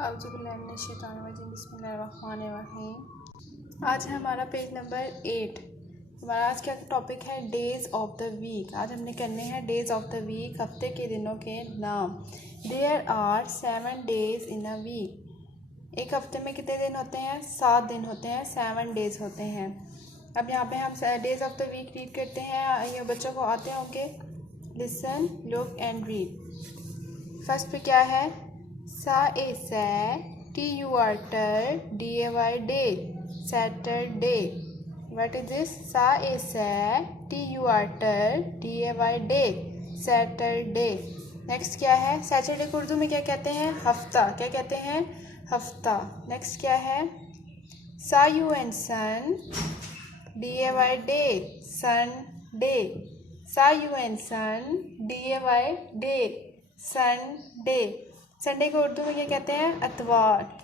बिस्मिल्लाहिर्रहमानिर्रहीम। आज है हमारा पेज नंबर 8। हमारा आज का टॉपिक है डेज़ ऑफ द वीक। आज हमने करने हैं डेज़ ऑफ द वीक, हफ्ते के दिनों के नाम। There are 7 days in a week. एक हफ्ते में कितने दिन होते हैं? 7 दिन होते हैं, 7 डेज़ होते हैं। अब यहाँ पे हम days of the week read करते हैं। ये बच्चों को आते होंगे। Listen, look and read. First पे क्या है? S A sa, T U R tur, D A Y day, Saturday. What is this? S A sa, T U R tur, D A Y day, Saturday. Next क्या है? Saturday को उर्दू में क्या कहते हैं? हफ्ता। क्या कहते हैं? हफ्ता। नेक्स्ट क्या है? S U N sun, D A Y day, sun day. S U N sun, D A Y day, Sunday. Sunday को उर्दू में क्या कहते हैं? अतवार।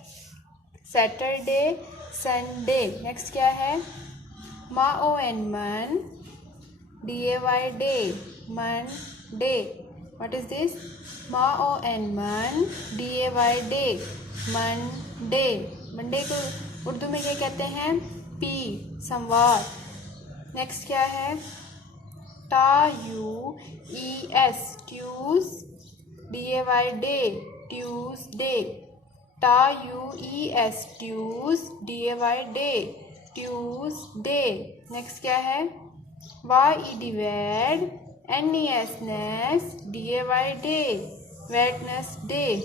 Saturday, Sunday. नेक्स्ट क्या है? मा ओ एन मन, डी ए वाई डे, मन डे। What is this? मा ओ एन मन, डी ए वाई डे, मन डे। मंडे को उर्दू में क्या कहते हैं? पी, सोमवार। नेक्स्ट क्या है? T U E S, tues, D A Y day, Tuesday. T U E S, tues, D A Y day, Tuesday. Next क्या है? Y E D wed, N E S ness, D A Y day, Wednesday.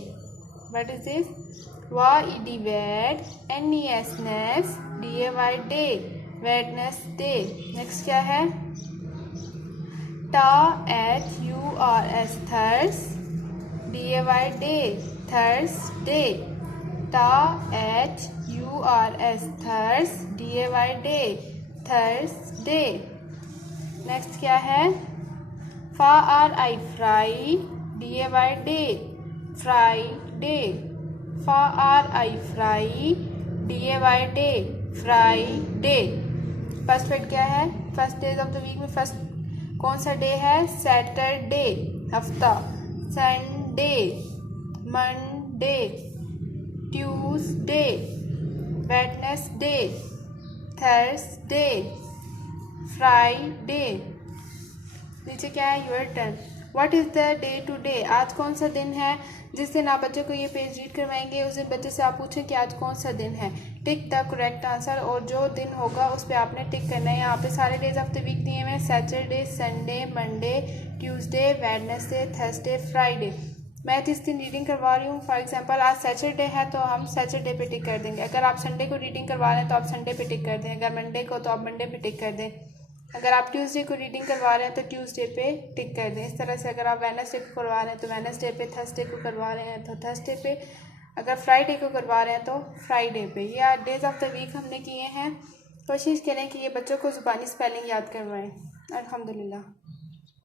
What is this? Y E D wed, N E S ness, D A Y day, Wednesday. Next क्या है? T H U R S, थर्स, D A Y day, Thursday. टा H U R S, थर्स, D A Y day, Thursday. Next क्या है? F R I Fri, D A Y day, Friday. F R I Fri, D A Y day, Friday. First word क्या है? First days of the week में first कौन सा day है? Saturday, हफ्ता। Sunday, Monday, Tuesday, Wednesday, Thursday, Friday. नीचे क्या है? Your turn. What is the day today? आज कौन सा दिन है? जिस दिन आप बच्चों को ये पेज रीड करवाएंगे उस दिन बच्चे से आप पूछें कि आज कौन सा दिन है। टिक द करेक्ट आंसर, और जो दिन होगा उस पर आपने टिक करना है। यहाँ पे सारे डेज ऑफ द वीक दिए हुए हैं। Saturday, Sunday, Monday, Tuesday, Wednesday, Thursday, Friday. मैं जिस दिन रीडिंग करवा रही हूँ, फॉर एग्जांपल आज सैटरडे है तो हम सैटरडे पे टिक कर देंगे। अगर आप संडे को रीडिंग करवा रहे हैं तो आप संडे पे टिक कर दें। अगर मंडे को तो आप मंडे पे टिक कर दें। अगर आप ट्यूसडे को रीडिंग करवा रहे हैं तो ट्यूसडे पे टिक कर दें। इस तरह से अगर आप वेडनेसडे को करवा रहे हैं तो वेडनेसडे पे, थर्सडे को करवा रहे हैं तो थर्सडे पे, अगर फ्राइडे को करवा रहे हैं तो फ्राइडे पे। ये डेज ऑफ द वीक हमने किए हैं। कोशिश करें कि ये बच्चों को ज़ुबानी स्पेलिंग याद करवाएं। अल्हम्दुलिल्लाह।